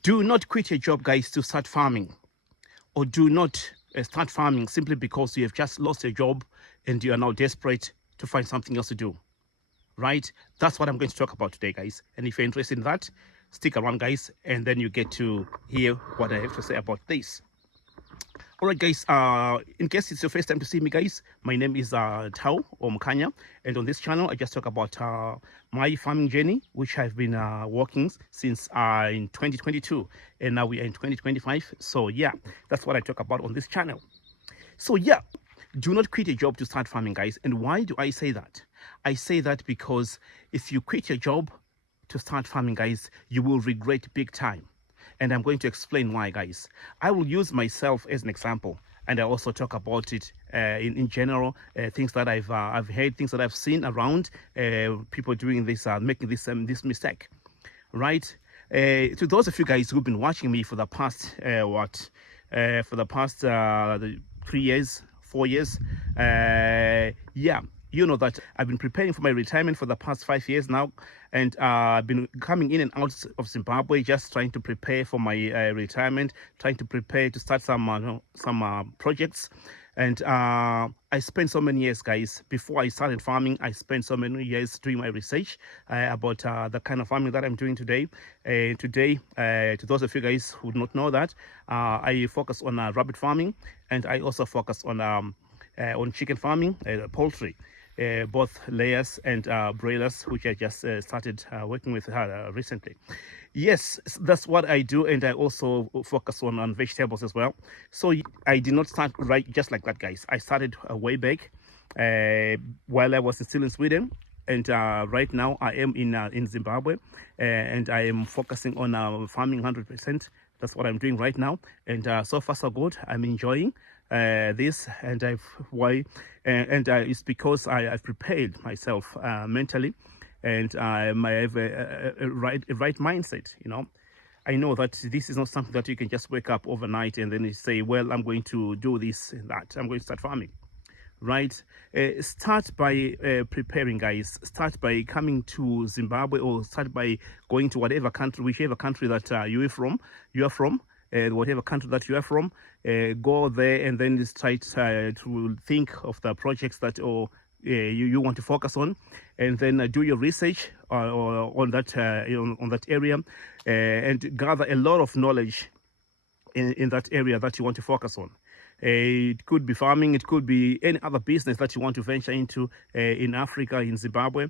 Do not quit your job, guys, to start farming, or do not start farming simply because you have just lost your job and you are now desperate to find something else to do. Right? That's what I'm going to talk about today, guys. And if you're interested in that, stick around, guys, and then you get to hear what I have to say about this. All right, guys, in case it's your first time to see me, guys, my name is Tao or Mkanya, and on this channel I just talk about my farming journey, which I've been working since in 2022, and now we are in 2025. So yeah, that's what I talk about on this channel. So yeah, do not quit a job to start farming, guys. And why do I say that? I say that because if you quit your job to start farming, guys, you will regret big time. And I'm going to explain why, guys. I will use myself as an example, and I also talk about it in general, things that I've heard, things that I've seen around people doing this, making this mistake, right? To those of you guys who've been watching me for the past for the past 3 years, 4 years, yeah, you know that I've been preparing for my retirement for the past 5 years now, and I've been coming in and out of Zimbabwe, just trying to prepare for my retirement, trying to prepare to start some projects. And I spent so many years, guys, before I started farming. I spent so many years doing my research about the kind of farming that I'm doing today. Today, to those of you guys who do not know that, I focus on rabbit farming, and I also focus on chicken farming, poultry, both layers and broilers, which I just started working with recently. Yes, that's what I do, and I also focus on vegetables as well. So I did not start right just like that, guys. I started way back while I was still in Sweden, and right now I am in Zimbabwe, and I am focusing on farming 100%. That's what I'm doing right now, and so far so good. I'm enjoying this, and it's because I've prepared myself mentally, and I have a right mindset. You know, I know that this is not something that you can just wake up overnight and then you say, well, I'm going to do this and that. I'm going to start farming. Right? Start by preparing, guys. Start by coming to Zimbabwe, or start by going to whatever country, whichever country that you are from, whatever country that you are from. Go there and then try to think of the projects that you want to focus on, and then do your research on that on that area, and gather a lot of knowledge in that area that you want to focus on. It could be farming, it could be any other business that you want to venture into in Africa, in Zimbabwe.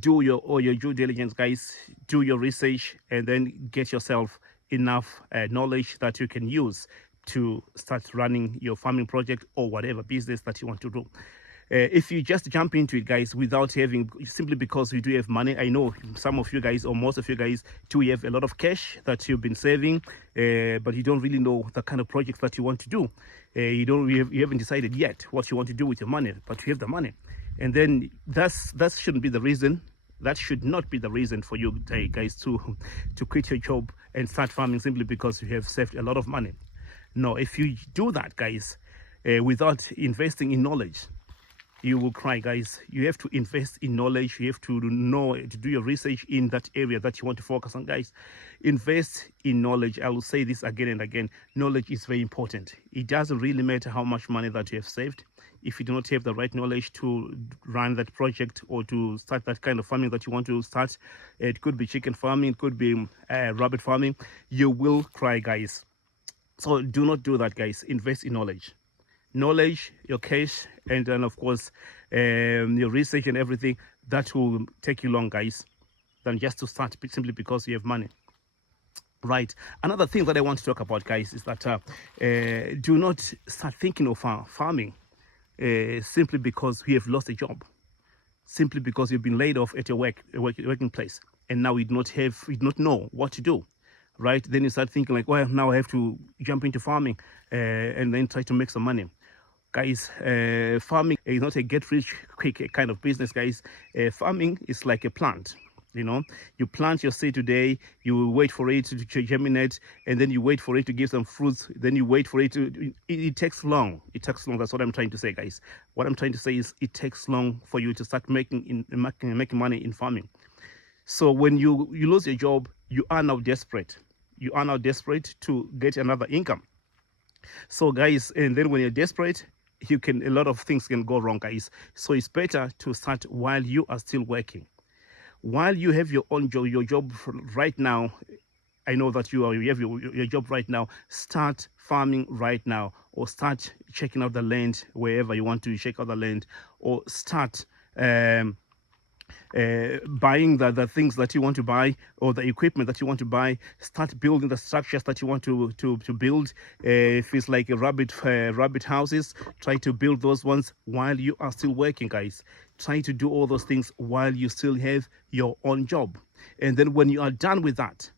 Do all your due diligence, guys. Do your research, and then get yourself enough knowledge that you can use to start running your farming project or whatever business that you want to do. If you just jump into it, guys, without having, simply because you do have money, I know some of you guys, or most of you guys, do have a lot of cash that you've been saving, but you don't really know the kind of projects that you want to do. You haven't decided yet what you want to do with your money, but you have the money, and then that shouldn't be the reason. That should not be the reason for you guys to quit your job and start farming simply because you have saved a lot of money. No, if you do that, guys, without investing in knowledge, you will cry, guys. You have to invest in knowledge. You have to do your research in that area that you want to focus on, guys. Invest in knowledge. I will say this again and again. Knowledge is very important. It doesn't really matter how much money that you have saved. If you do not have the right knowledge to run that project or to start that kind of farming that you want to start, it could be chicken farming, it could be rabbit farming, you will cry, guys. So do not do that, guys. Invest in knowledge, your cash, and then of course your research and everything. That will take you long, guys, than just to start simply because you have money. Right. Another thing that I want to talk about, guys, is that do not start thinking of farming simply because you have lost a job, simply because you've been laid off at your working place, and now you do not know what to do. Right? Then you start thinking like, well, now I have to jump into farming and then try to make some money. Guys, farming is not a get rich quick kind of business, guys. Farming is like a plant. You know, you plant your seed today, you wait for it to germinate, and then you wait for it to give some fruits, then you wait for it to, it takes long. That's what I'm trying to say, guys. What I'm trying to say is it takes long for you to start making money in farming. So when you lose your job, you are now desperate. you are now desperate to get another income. So guys, and then when you're desperate, a lot of things can go wrong, guys. So it's better to start while you are still working, while you have your own job, your job right now. I know that you have your job right now. Start farming right now, or start checking out the land wherever you want to check out the land, or start buying the things that you want to buy, or the equipment that you want to buy. Start building the structures that you want to build. If it's like a rabbit houses, try to build those ones while you are still working, guys. Try to do all those things while you still have your own job. And then when you are done with that,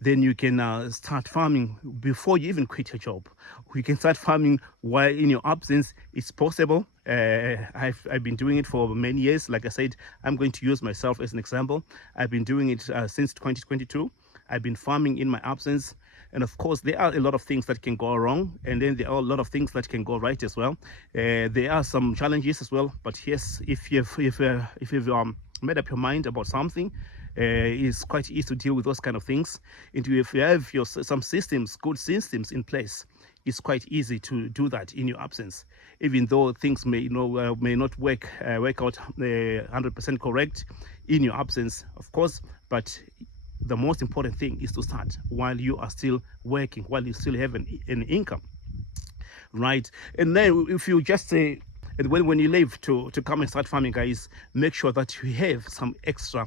then you can start farming before you even quit your job. You can start farming while in your absence. It's possible. I've been doing it for many years. Like I said, I'm going to use myself as an example. I've been doing it since 2022. I've been farming in my absence. And of course, there are a lot of things that can go wrong, and then there are a lot of things that can go right as well. There are some challenges as well. But yes, if you've made up your mind about something, it's quite easy to deal with those kind of things. And if you have some good systems in place, it's quite easy to do that in your absence, even though things may not work out 100% correct in your absence, of course. But the most important thing is to start while you are still working, while you still have an income, right? And then if you just say, and when you leave to come and start farming, guys, make sure that you have some extra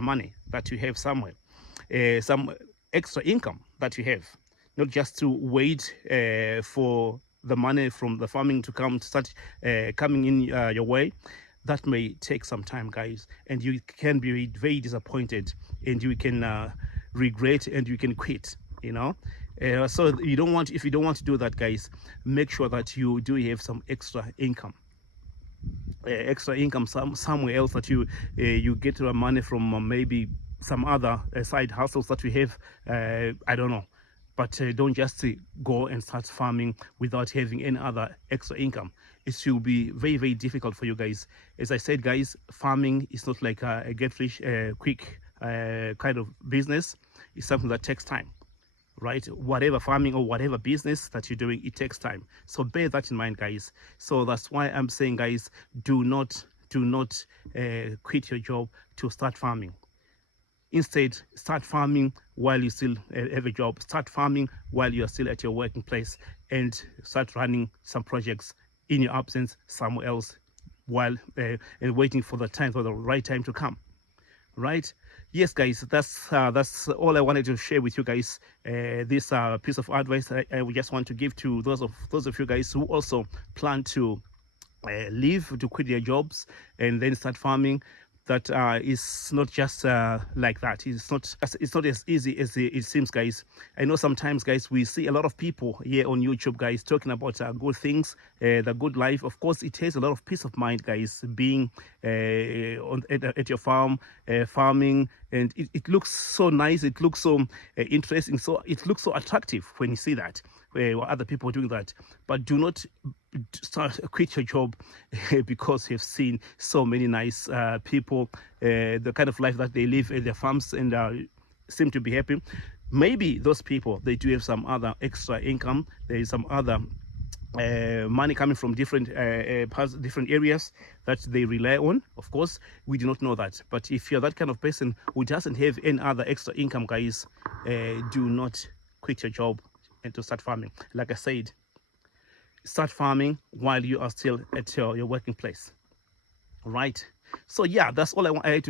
money, that you have somewhere, some extra income that you have, not just to wait for the money from the farming to start coming in your way. That may take some time, guys, and you can be very disappointed, and you can regret, and you can quit, so if you don't want to do that, guys, make sure that you do have some extra income, somewhere else, that you get money from, maybe some other side hustles that we have. I don't know, but don't just go and start farming without having any other extra income. It will be very, very difficult for you guys. As I said, guys, farming is not like a get rich quick kind of business. It's something that takes time, right? Whatever farming or whatever business that you're doing, it takes time. So bear that in mind, guys. So that's why I'm saying, guys, do not quit your job to start farming. Instead, start farming while you still have a job. Start farming while you're still at your working place, and start running some projects in your absence somewhere else, while and waiting for the right time to come. Right? Yes, guys, that's all I wanted to share with you guys. This piece of advice I just want to give to those of you guys who also plan to leave, to quit their jobs and then start farming. That is not just like that. It's not as easy as it seems, guys. I know sometimes, guys, we see a lot of people here on YouTube, guys, talking about good things, the good life. Of course, it has a lot of peace of mind, guys, being at your farm, farming, and it looks so nice. It looks so interesting. So it looks so attractive when you see that, other people doing that. But do not quit your job because you've seen so many nice people, the kind of life that they live at their farms, and seem to be happy. Maybe those people, they do have some other extra income. There is some other money coming from different areas that they rely on. Of course, we do not know that. But if you're that kind of person who doesn't have any other extra income, guys, do not quit your job and to start farming. Like I said, start farming while you are still at your working place, right? So yeah, that's all I wanted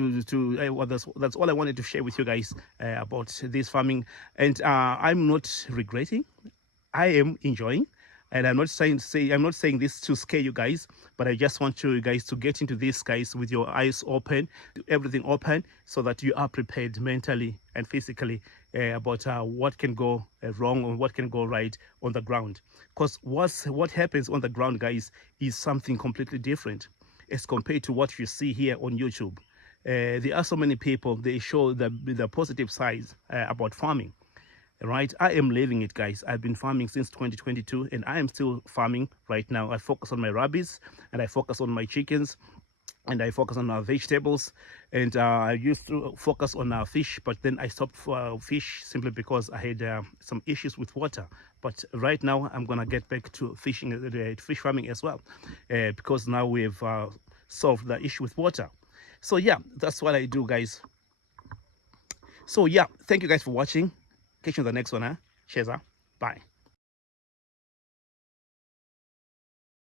that's all I wanted to share with you guys about this farming. And I'm not regretting, I am enjoying. And I'm not saying this to scare you guys, but I just want you guys to get into this, guys, with your eyes open, everything open, so that you are prepared mentally and physically about what can go wrong and what can go right on the ground. Because what happens on the ground, guys, is something completely different as compared to what you see here on YouTube. There are so many people, they show the positive sides about farming. Right, I am living it, guys. I've been farming since 2022, and I am still farming right now. I focus on my rabbits, and I focus on my chickens, and I focus on vegetables. And I used to focus on fish, but then I stopped for fish simply because I had some issues with water. But right now I'm gonna get back to fishing, fish farming as well, because now we've solved the issue with water. So yeah, that's what I do, guys. So yeah, thank you guys for watching. Catch you on the next one. Cheers. Bye.